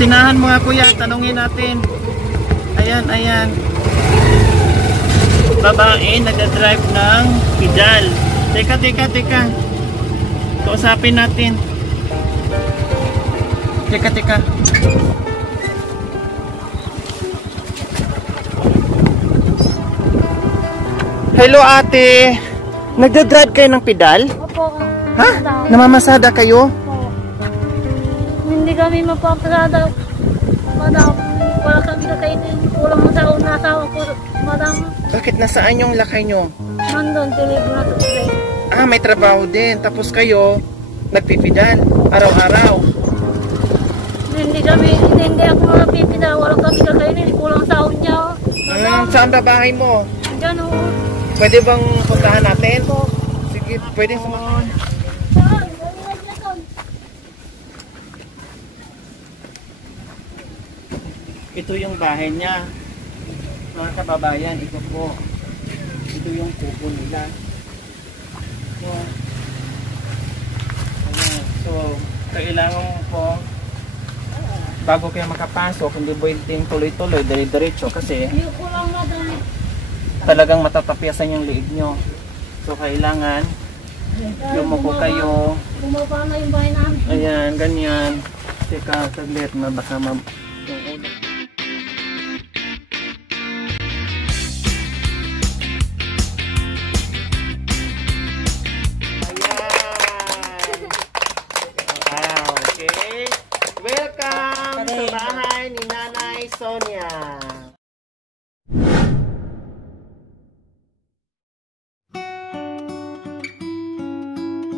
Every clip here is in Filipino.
Businahan mo nga kuya, tanungin natin. Ayan, ayan. Babae, nagdadrive ng pedal. Teka. Kausapin natin. Teka. Hello ate. Nagdadrive kayo ng pedal? Opo. Ha? Namamasada kayo? Opo. Hindi kami mapapasada. Madam, wala kami kakainin. Kulang mo sa una asawa ko, madam. Bakit nasaan yung lakay nyo? Nandun, telepono na sa Ah, may trabaho din. Tapos kayo, nagpipidal. Araw-araw. Hindi ako mapipida. Wala kami kakainin. Kulang sa unya. Saan ba bahay mo? Diyan o. Pwede bang puntahan natin? Sige, pwede sumakon. Ito yung bahay niya. Mga kababayan, ito po. Ito yung kuko nila. So, kailangan po bago kayo makapasok, hindi pwedeng tuloy-tuloy, dire-diretso kasi talagang matatapyasan yung liig nyo. So, kailangan yumuko kayo. Bumaba na yung bahay namin. Ayan, ganyan. Teka, saglit na baka yung ulo. Welcome sa bahay ni Nanay Sonia.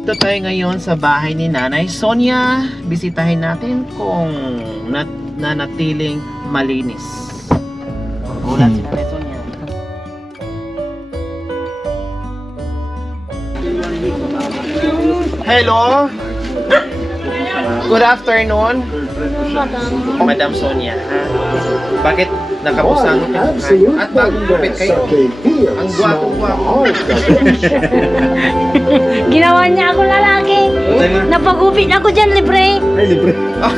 Ito tayo ngayon sa bahay ni Nanay Sonia. Bisitahin natin kung nanatiling malinis. Ulan si Nanay Sonia. Hello. Good afternoon. Madam Sonia. Bakit nakabusangot yung mukha? At bagong gupit kayo. Ang gwapo-gwapo. Ginawa niya ako lalaki. Napagupit ako dyan, libre. Ay, libre. Oh,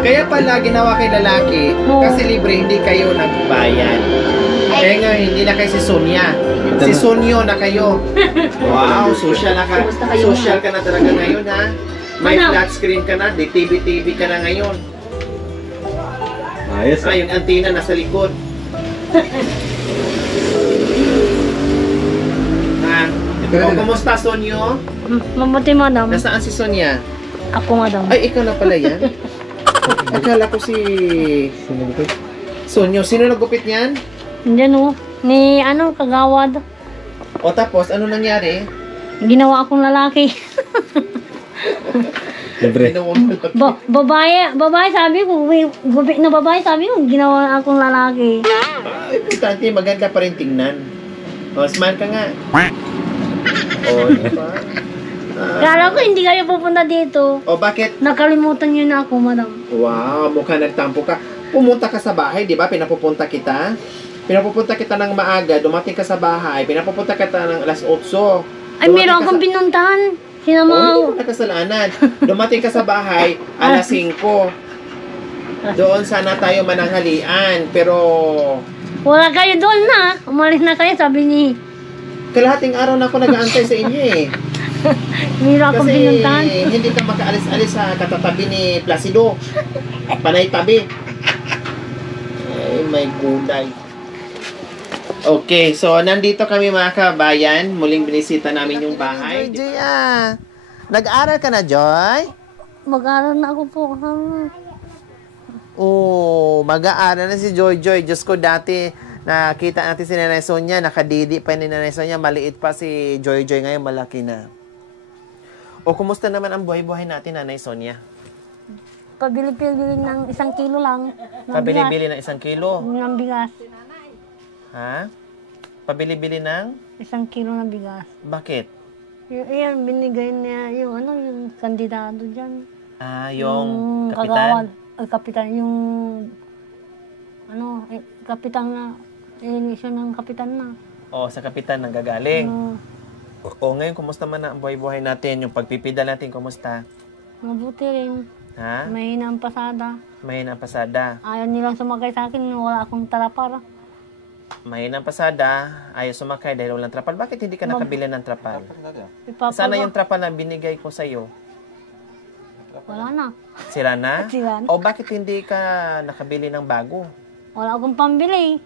kaya pala ginawa kay lalaki kasi libre, hindi kayo nagbayad. Kaya nga hindi na kayo si Sonia. Si Sonyo na kayo. Wow, social ka na talaga ngayon ha. May flat screen ka na, TV ka na ngayon. Ayos. Yung antenna nasa likod. Kumusta Sonyo? Mabuti, madam. Nasaan si Sonia? Ako, madam. Ay, ikaw na pala yan. Akala ko si Sonyo. Sino nagupit niyan? Diyan o. Ni kagawad. O tapos, ano nangyari? Ginawa akong lalaki. Libre. Babae sabi ko, gupit na babae sabi ko, ginawa akong lalaki. Importante, maganda pa rin tingnan. O, smile ka nga. O, diba? Kala ko hindi kayo pupunta dito. O, bakit? Nakalimutan niyo na ako, madam. Wow, mukhang nagtampo ka. Pumunta ka sa bahay, di ba? Pinapupunta kita. Pinapupunta kita ng maaga, dumating ka sa bahay. Pinapupunta kita ng alas 8. Ay, meron akong pinuntahan. Sinamaw. Hindi mo nakasalanan. Dumating ka sa bahay, alas 5. Doon sana tayo mananghalian, pero wala kayo doon na. Umalis na kayo, sabi ni. kalahating araw na ako nag-aantay sa inyo eh. Meron akong Kasi pinuntahan. hindi ka makaalis-alis sa katatabi ni Placido. Panay tabi. Ay, may gulay. Okay, so nandito kami mga kabayan. Muling binisita namin yung bahay. Joy, nag-aral ka na, Joy? Mag-aaral na ako po. Oo, mag-aaral na si Joy. Diyos ko, dati nakita natin si Nanay Sonia, nakadidi pa ni Nanay Sonia, maliit pa si Joy. Ngayon malaki na. O, kumusta naman ang buhay-buhay natin, Nanay Sonia? Pabili-pili ng 1 kilo lang. Pabili-bili ng 1 kilo? Ng bigas. Ha? Pabili-bili ng? 1 kilo ng bigas. Bakit? Yan, binigay niya yung kandidato dyan. Ah, yung kapitan? Kagawad. Ay, kapitan. Yung, kapitan na, eleksyon ng kapitan na. O, sa kapitan nang gagaling. O, ngayon, kumusta man ang buhay-buhay natin? Yung pagpipida natin, kumusta? Mabuti rin. Ha? Mahina ang pasada. Mahina ang pasada. Ayaw nilang sumakay sa akin, wala akong trapal. Mahina ang pasada, ayaw sumakay dahil walang trapal. Bakit hindi ka nakabili ng trapal? Sana yung trapal na binigay ko sa'yo. Wala na. Sira na? Sira na. O bakit hindi ka nakabili ng bago? Wala akong pambili.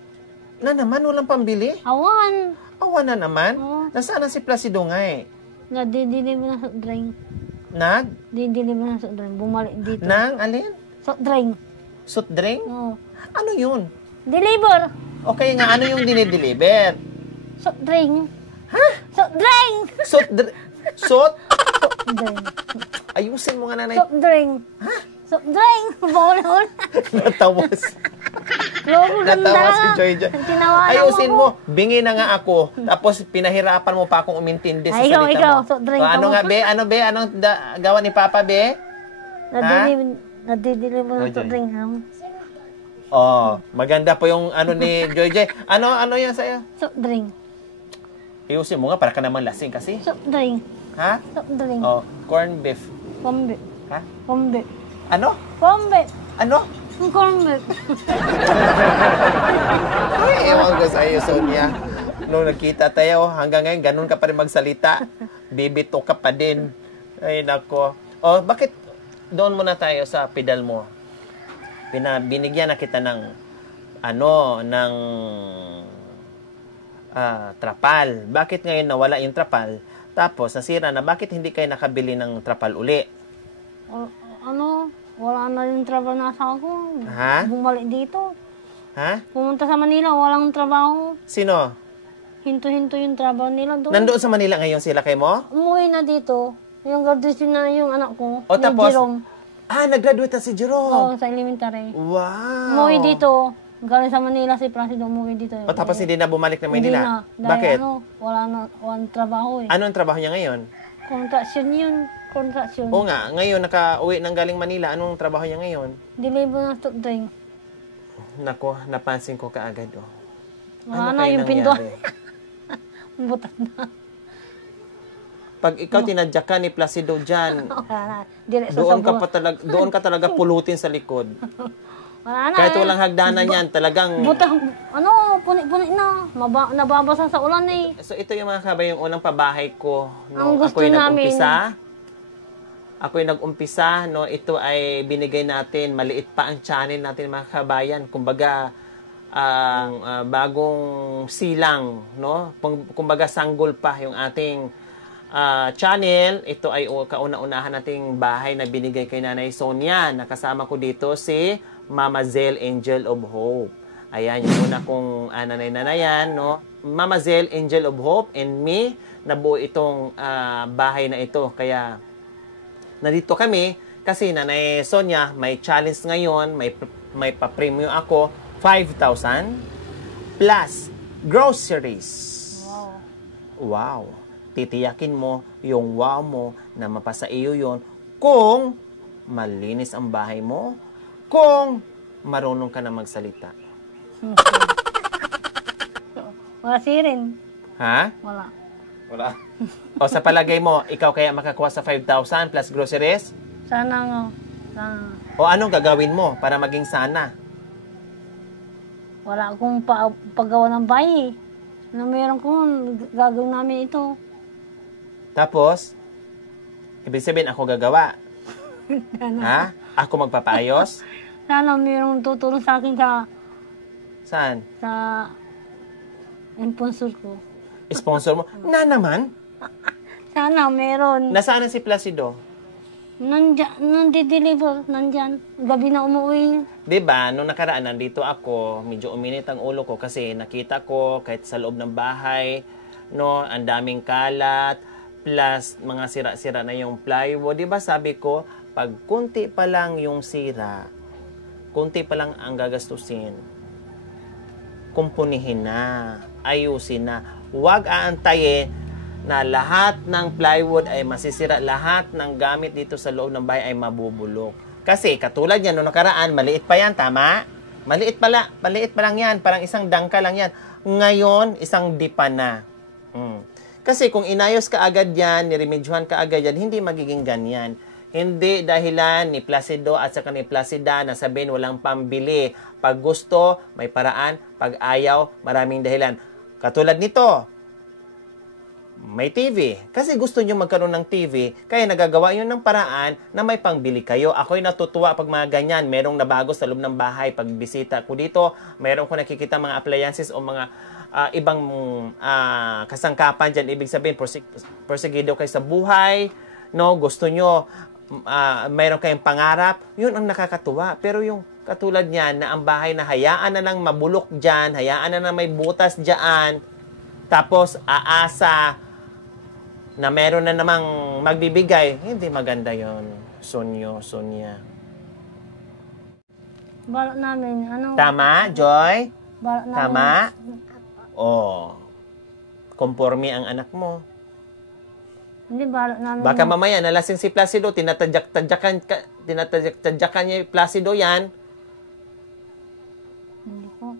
Na naman, walang pambili? Awan. Awa na naman. Oo. Nasaan na si Placido nga eh? Nadidilim na sa drink. Nag? Didilim na sa drink. Bumalik dito. Nang alin? Sa drink. Soft drink? Oo. Ano yun? Deliver. Okay nga, ano yung dinideliver? Sa drink. Ha? Sa drink. Soft drink? Soft? Drink. Ayusin mo nga nanay. Sa drink. Ha? Sa drink. Bawal. Natawas. Natawa si Joy Joy. Tinawanan Ayusin mo. mo. Bingi na nga ako. Tapos pinahirapan mo pa akong umintindi sa Ay, salita ikaw. mo. So, drink ano mo. nga be? Ano be? Anong gawa ni Papa be? Nadidilim mo na sa drink. Oh, maganda po yung ano ni Joy Joy. Ano yan sa'yo? Sa drink. Ayusin mo nga para ka naman lasing kasi. Sa drink. Ha? Sa drink. Oh, corn beef. Pombe. Ha? Pombe. Ano? Pombe. Ano? Pombe. Ay, ewan ko sa'yo, Sonia. Nung nagkita tayo, hanggang ngayon, ganun ka pa rin magsalita. Bibito ka pa din. Ay, nako. Oh, bakit doon muna tayo sa pedal mo? Binigyan na kita ng trapal. Bakit ngayon nawala yung trapal? Tapos, nasira na, bakit hindi kayo nakabili ng trapal uli? Wala na yung trabaho na asawa ko. Ha? Bumalik dito. Ha? Pumunta sa Manila, walang trabaho. Sino? Hinto-hinto yung trabaho nila doon. Nandoon sa Manila ngayon sila kay mo? Umuwi na dito. Yung graduation na yung anak ko. O, yung tapos? Jerome. Nag-graduate na si Jerome. Oo, sa elementary. Wow. Umuwi dito. Galing sa Manila si Placido, umuwi dito. O, tapos hindi na bumalik na Hindi Manila? na. Dahil Bakit? walang trabaho eh. Anong trabaho niya ngayon? Contraction yun. Contraction. Oo nga, ngayon nakauwi ng galing Manila. Anong trabaho niya ngayon? Deliver ng stock drink. Nako, napansin ko kaagad. Oh. Wala na kaya yung nangyari? Butas na. Pag ikaw tinadyak ka ni Placido dyan, Wala na. Diretso doon ka talaga pulutin sa likod. Wala na. Kahit walang hagdanan yan, talagang... Butas, punit-punit na. Nababasa sa ulan eh. So ito yung mga kabay, yung unang pabahay ko. Ang gusto ako'y namin. Ako'y nag-umpisa, no, ito ay binigay natin, maliit pa ang channel natin mga kabayan. Kumbaga, ang bagong silang, no? Kumbaga sanggol pa yung ating channel. Ito ay kauna-unahan nating bahay na binigay kay Nanay Sonia. Nakasama ko dito si Mama Zel Angel of Hope. Ayan, yung una kong nanay-nanayan, no? Mama Zel Angel of Hope and me, nabuo itong bahay na ito. Kaya, nandito kami kasi Nanay Sonia, may challenge ngayon, may pa-premium ako, 5,000 plus groceries. Wow. Wow. Titiyakin mo yung wow mo na mapasa iyo yon kung malinis ang bahay mo, kung marunong ka na magsalita. Wala sirin. Ha? Wala. Wala. O sa palagay mo, ikaw kaya makakuha sa 5,000 plus groceries? Sana nga. Sana. O anong gagawin mo para maging sana? Wala akong paggawa ng bahay. Na meron kong gagawin namin ito. Tapos, ibig sabihin ako gagawa. Ha? Ako magpapaayos? Sana mayroong tutulong sa akin Saan? sa sponsor ko. Sponsor mo? Na naman? Sana meron. Nasaan na si Placido? Nandideliver. Nandyan. Gabi na umuwi. Diba, nung nakaraan, nandito ako, medyo uminit ang ulo ko kasi nakita ko kahit sa loob ng bahay, no, ang daming kalat, plus mga sira-sira na yung plywood. Diba sabi ko, pag kunti pa lang yung sira, kunti pa lang ang gagastusin, kumpunihin na, ayusin na. Huwag aantayin na lahat ng plywood ay masisira, lahat ng gamit dito sa loob ng bahay ay mabubulok. Kasi katulad yan, nung nakaraan, maliit pa yan, tama? Maliit pa lang yan, parang isang dangka lang yan. Ngayon, isang dipa na. Kasi kung inayos ka agad yan, niremedyohan ka agad yan, hindi magiging ganyan. Hindi dahilan ni Placido at saka ni Placida na sabihin walang pambili. Pag gusto, may paraan. Pag ayaw, maraming dahilan. Katulad nito, may TV. Kasi gusto nyo magkaroon ng TV, kaya nagagawa yun ng paraan na may pangbili kayo. Ako'y natutuwa pag mga ganyan. Merong nabago sa loob ng bahay. Pag bisita ko dito, meron ko nakikita mga appliances o mga ibang kasangkapan dyan. Ibig sabihin, persegido kayo sa buhay. No, gusto nyo, mayroon kayong pangarap. Yun ang nakakatuwa. Pero yung katulad niyan na ang bahay na hayaan na lang mabulok dyan, hayaan na lang may butas dyan, tapos aasa na meron na namang magbibigay, hindi maganda yon, Sonia. Balak namin, ano? Tama, Joy? Balak namin. Tama? Oh. Konforme ang anak mo. Hindi, balak namin. Baka mamaya nalasing si Placido, tinatadyakan niya yung Placido yan. Hindi po.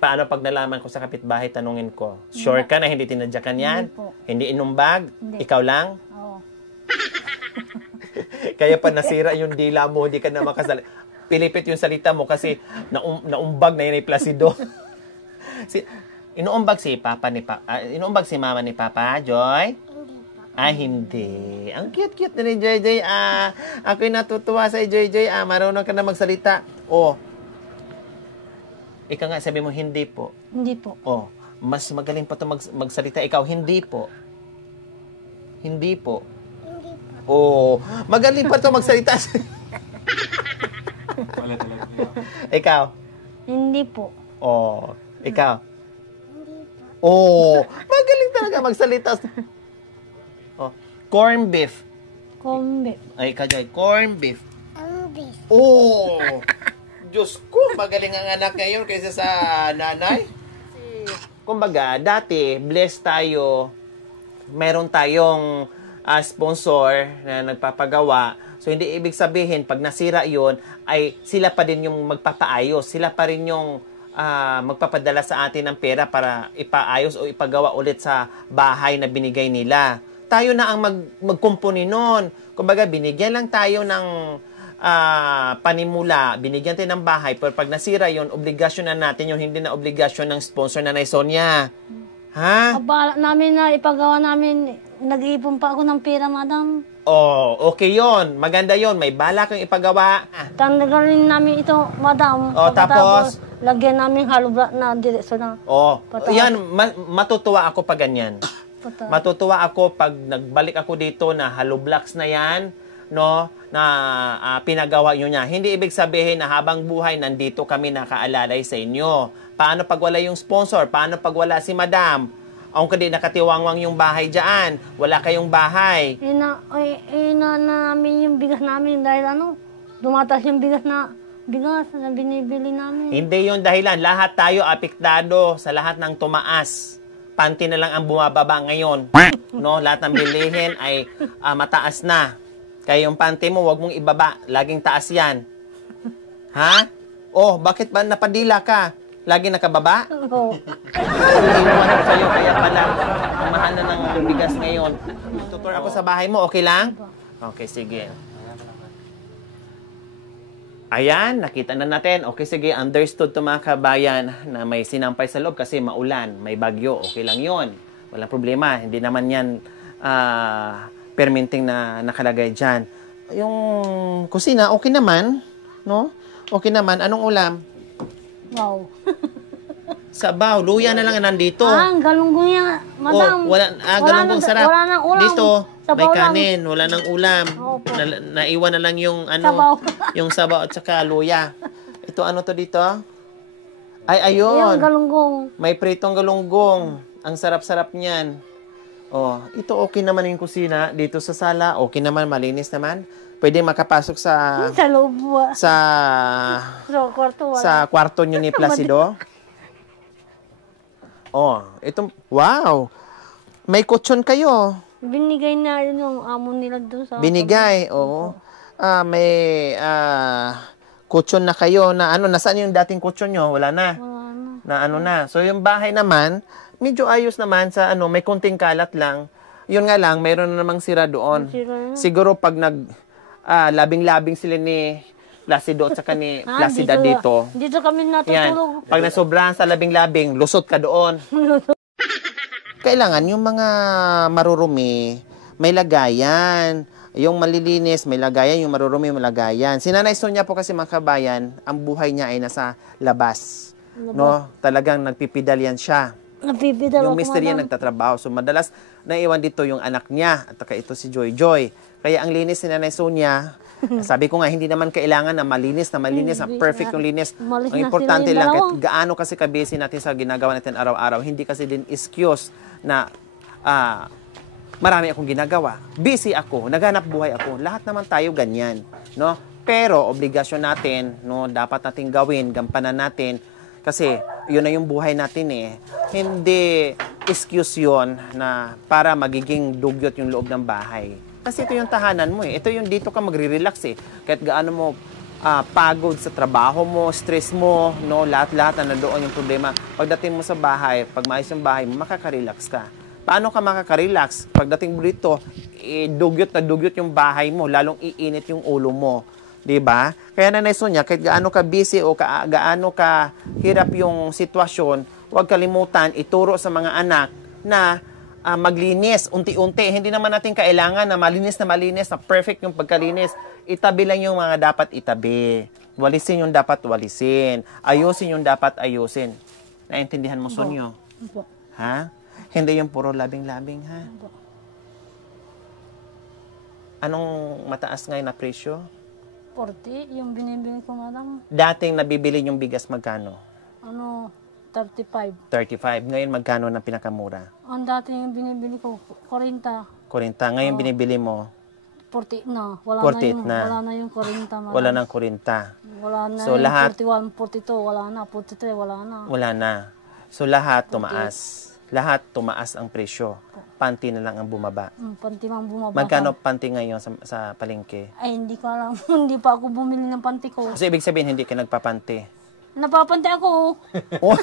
Paano pag nalaman ko sa kapitbahay, tanungin ko, sure ka na hindi tinadyakan yan? Hindi po. Hindi inumbag? Hindi. Ikaw lang? Oo. Kaya pa nasira yung dila mo, hindi ka na makasalita. Pilipit yung salita mo kasi naumbag na yun ay Placido. Inuumbag si inuumbag si mama ni Papa, Joy? Hindi. Ang cute-cute na ni JJ. Ako'y natutuwa sa JJ. Marunong ka na magsalita. Ikaw nga, sabi mo, hindi po. Hindi po. Mas magaling pa ito magsalita. Ikaw, hindi po. Hindi po. Magaling pa ito magsalita. Ikaw? Hindi po. Ikaw? Hindi po. Magaling talaga magsalita. Corn beef. Corn beef. Ay, ikaw, Joy. Corn beef. beef. Diyos ko, magaling ang anak ngayon kaysa sa nanay. Kumbaga, dati, blessed tayo. Meron tayong sponsor na nagpapagawa. So, hindi ibig sabihin, pag nasira yon ay sila pa din yung magpapaayos. Sila pa rin yung magpapadala sa atin ng pera para ipaayos o ipagawa ulit sa bahay na binigay nila. Tayo na ang magkumpuni nun. Kumbaga, binigyan lang tayo ng panimula, binigyan tayo ng bahay, pero pag nasira yon, obligasyon na natin yun, hindi na obligasyon ng sponsor na Nanay Sonia. Ha? Balak namin na ipagawa namin, nag-iipon pa ako ng pera, madam. Okay yon. Maganda yon. May bala kang ipagawa. Tanggalin namin ito, madam. Tapos? Lagyan namin hollow block na diretso na. Yan, matutuwa ako pag ganyan. Matutuwa ako pag nagbalik ako dito na hollow blocks na yan, no, na pinagawa nyo niya. Hindi ibig sabihin na habang buhay nandito kami nakaalalay sa inyo. Paano pag wala yung sponsor? Paano pag wala si madam? Ang hindi nakatiwangwang yung bahay dyan. Wala kayong bahay. Ina namin yung bigas namin dahil dumatas yung bigas na binibili namin. Hindi yung dahilan. Lahat tayo apektado sa lahat ng tumaas. Panty na lang ang bumababa ngayon. No, lahat ng bilihin ay mataas na. Kaya yung panty mo, wag mong ibaba. Laging taas yan. Ha? Bakit ba napadila ka? Lagi nakababa? Oo. Iiwanan sa'yo, kaya pala ang mahal na ng bigas ngayon. Tutur ako sa bahay mo, okay lang? Okay, sige. Ayan, nakita na natin. Okay, sige, understood to mga kabayan na may sinampay sa loob kasi maulan, may bagyo. Okay lang yon. Walang problema. Hindi naman yan permitting na nakalagay dyan. Yung kusina, okay naman. No? Okay naman. Anong ulam? Wow. Sabaw. Luya na lang nandito. Ang galunggong yan, madam. Galunggong sarap. Wala nang ulam. Dito, Sabaw may kanin. Wala nang ulam. Opo. Naiwan na lang yung Sabaw. yung sabaw at saka luya. Ito, ano to dito? Ay, ayun. Yung galunggong. May pritong galunggong. Ang sarap-sarap niyan. Ito okay naman yung kusina. Dito sa sala, okay naman, malinis naman. Pwede makapasok sa Sa loob. sa Kwarto, wala. sa kwarto nyo ni Placido. Itong, wow. May kutsyon kayo. Binigay na yun yung amo nila doon sa... Binigay, may kutsyon na kayo na nasaan yung dating kutsyon nyo? Wala na. Wala na. Na. So yung bahay naman, medyo ayos naman sa may konting kalat lang. Yun nga lang, mayroon na namang sira doon. Siguro pag labing-labing sila ni Placido at saka ni Placida dito. Dito kami natutulog. Yan. Pag nasobrahan sa labing-labing, lusot ka doon. Kailangan yung mga marurumi, may lagayan. Yung malilinis, may lagayan. Yung marurumi, may lagayan. Si Nanay Sonia po kasi mga kabayan, ang buhay niya ay nasa labas. No? Talagang nagpipidal yan siya. Yung mister yan nagtatrabaho. So madalas naiwan dito yung anak niya. At ito si Joy Joy. Kaya ang linis ni Nanay Sonia, sabi ko nga, hindi naman kailangan na malinis, na perfect yung linis. Ang importante lang, kahit gaano kasi kabisi natin sa ginagawa natin araw-araw, hindi kasi din excuse na marami akong ginagawa. Busy ako, naghanap buhay ako. Lahat naman tayo ganyan, no? Pero obligasyon natin, no, dapat nating gawin, gampanan natin kasi yun na yung buhay natin eh. Hindi excuse yun na para magiging dugyot yung loob ng bahay. Kasi ito yung tahanan mo eh. Ito yung dito ka magre-relax eh. Kahit gaano mo pagod sa trabaho mo, stress mo, no, lahat-lahat na nandoon yung problema. Pagdating mo sa bahay, pag maayos yung bahay mo, makaka-relax ka. Paano ka makaka-relax? Pagdating mo dito, dugyot na dugyot yung bahay mo, lalong iinit yung ulo mo. 'Di ba? Kaya Nanay Sonia, kahit gaano ka busy o gaano ka hirap yung sitwasyon, huwag kalimutan ituro sa mga anak na maglinis unti-unti. Hindi naman natin kailangan na malinis, na perfect yung pagkalinis. Itabi lang yung mga dapat itabi. Walisin yung dapat walisin. Ayusin yung dapat ayusin. Naintindihan mo, Sonyo? Opo. Ha? Hindi yung puro labing-labing, ha? Opo. Anong mataas ngayon na presyo? 40, yung binibili ko, madam. Dating nabibili yung bigas magkano? 35. 35. Ngayon magkano na pinakamura? Ang dating yung binibili ko, 40. 40. Ngayon binibili mo? 40 na. 48 na. Wala na yung 40, madam. Wala nang 40. Wala na So, yung lahat, 41, 42, wala na. 43, wala na. wala na. So lahat tumaas. Lahat tumaas ang presyo. Panty na lang ang bumaba. Panty lang bumaba. Magkano panty ngayon sa palengke? Ay, hindi ko alam. Hindi pa ako bumili ng panty ko. So ibig sabihin hindi ka nagpapanty. Napapanty ako. Oh.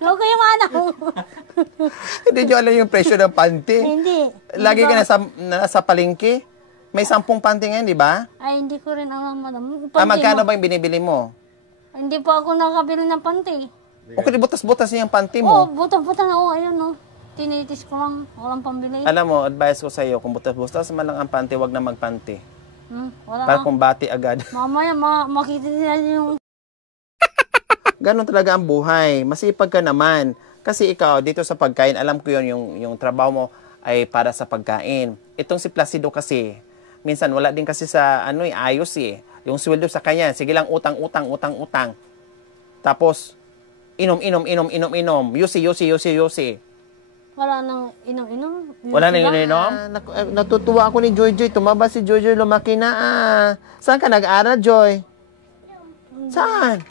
Huwag kayong anak. Hindi nyo alam yung presyo ng panty. Hindi. Lagi ka nasa palengke. May 10 panty ngayon, di ba? Ay, hindi ko rin alam, madam. Magkano ba yung binibili mo? Hindi pa ako nakabili ng panty. Okay, butas-butas yung panty Oo, mo. buta-buta na. Oo, ayun, no. Tinitis ko lang. Walang pambili. Alam mo, advice ko sa iyo, kung butas-butas man lang ang panty, wag na magpanty. Wala Para na. kumbati agad. Mamaya, makita nila yung... Ganon talaga ang buhay. Masipag ka naman. Kasi ikaw, dito sa pagkain, alam ko yun, yung trabaho mo ay para sa pagkain. Itong si Placido kasi, minsan wala din kasi sa ayos eh. Yung sweldo sa kanya, sige lang utang. Tapos, inom. Yusi. Wala nang inom-inom. Wala na inom? Natutuwa ako ni Joy. Tumaba si Joy, lumaki na. Saan ka nag-aaral, Joy? Saan?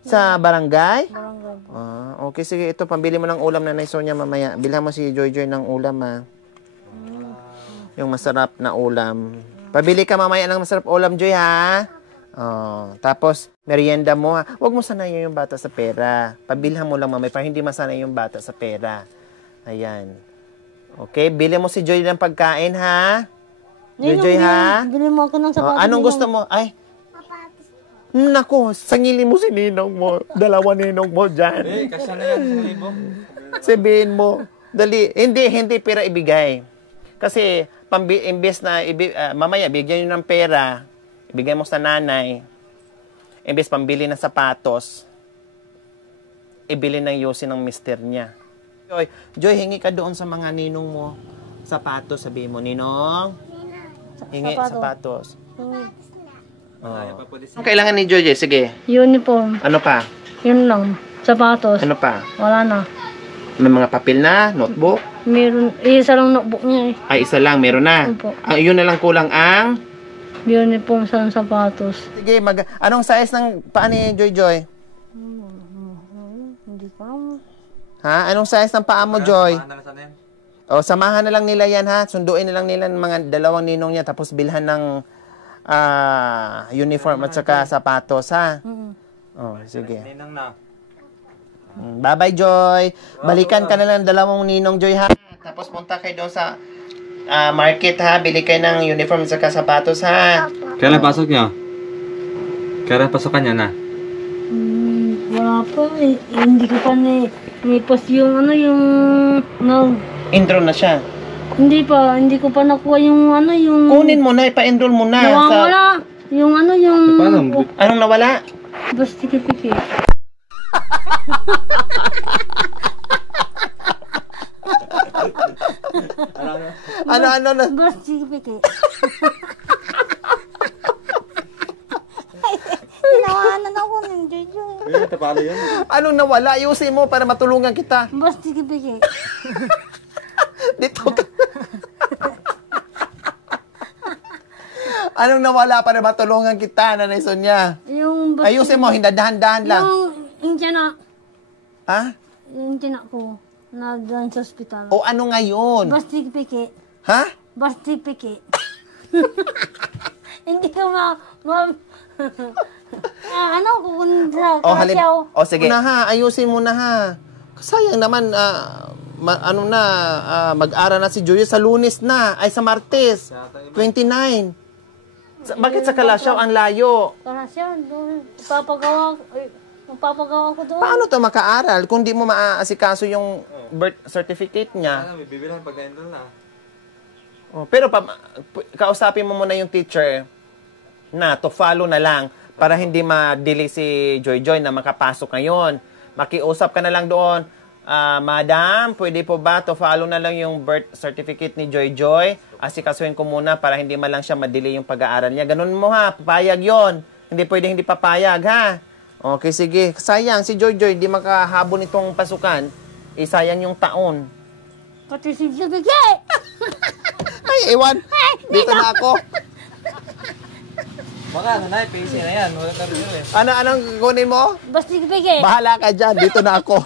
Sa barangay? Barangay. Okay, sige. Ito, pambili mo ng ulam na Nanay Sonia mamaya. Bilhan mo si Joy ng ulam, ha. Yung masarap na ulam. Pabili ka mamaya ng masarap ulam, Joy, ha? Tapos, merienda mo, ha? Huwag mo sanayin yung bata sa pera. Pabilhan mo lang, mamaya, para hindi masanay yung bata sa pera. Ayan. Okay, bili mo si Joy ng pagkain, ha? Joy, ha? Bili mo ako ng sapatos. Anong gusto mo? Ay, nako, sangili mo si ninong mo. Dalawa ninong mo dyan. Kasya na yan, 1,000. Sabihin mo. Dali. Hindi pera ibigay. Kasi, imbes na, mamaya, bigyan nyo ng pera, ibigay mo sa nanay, imbes pambili ng sapatos, ibili ng yosi ng mister niya. Joy, hingi ka doon sa mga ninong mo. Sapatos, sabihin mo, ninong. Hingi, sapatos. Ang kailangan ni Joy, sige. Uniform. Ano pa? Yun lang. Sapatos. Ano pa? Wala na. May mga papel na, notebook. Meron. Isa lang notebook niya eh. Ay, isa lang, meron na. Opo. Yun na lang kulang ang... Uniform sa sapatos. Sige, anong size ng paa ni Joy? Hindi ko alam. Ha? Anong size ng paa mo, Joy? Samahan na lang sana yan. Samahan na lang nila yan, ha? Sunduin na lang nila ng mga dalawang ninong niya, tapos bilhan ng uniform at saka sapatos, ha? Sige. Ninang na. Bye-bye, Joy. Balikan ka na lang dalawang ninong, Joy, ha? Tapos punta kayo doon sa market ha. Bili kayo ng uniform sa sapatos ha. Kailan pasok nyo? Kailan pasokan niya na? Wala pa eh. Hindi ko pa may post yung ano yung Intro na siya. hindi ko pa nakuha yung ano yung Kunin mo na, ipa-enroll mo na. nawawala. Yung ano yung Paano? Anong nawala? basta tikipiki. Ano na? Basta tikipiki. Tinawanan ako ng Jojo. Ay, tapalo yun. Anong nawala? Ayusin mo para matulungan kita. Basta tikipiki. Dito ka. Anong nawala para matulungan kita, Nanay Sonia? Yung basta Ayusin mo, dahan-dahan lang. yung tiyanak. Ha? Yung tiyanak ko na doon sa ospital. O ano ngayon? Basta tikipiki. Ha? Basta tikipiki. Hindi ko ano, kukunin sa kasyaw. O sige. Na ha, ayusin mo na ha. Sayang naman, mag-aral na si Joyo sa Lunes na, ay sa Martes, 29. Bakit sa Kalasyaw ang layo? Kasyaw, doon, magpapagawa ko doon. Paano to makaaral kung di mo maaasikaso yung birth certificate niya? May bibilan pag na-enroll na. Pero kausapin mo muna yung teacher na to follow na lang para hindi ma-delay si Joy Joy na makapasok ngayon. Makiusap ka na lang doon. Madam, pwede po ba to follow na lang yung birth certificate ni Joy Joy? Asikasuhin ko muna para hindi man lang siya ma-delay yung pag-aaral niya. Ganun mo ha, papayag yon. Hindi pwede hindi papayag ha. Okay, sige. Sayang, si Joy Joy di makahabol itong pasukan. Sayang yung taon. Pati si Jubigay! Ay, ewan. Dito na ako. Baka ano na, PC na yan. Wala ka rin yun eh. Anong kunin mo? Basta Jubigay! Bahala ka dyan. Dito na ako.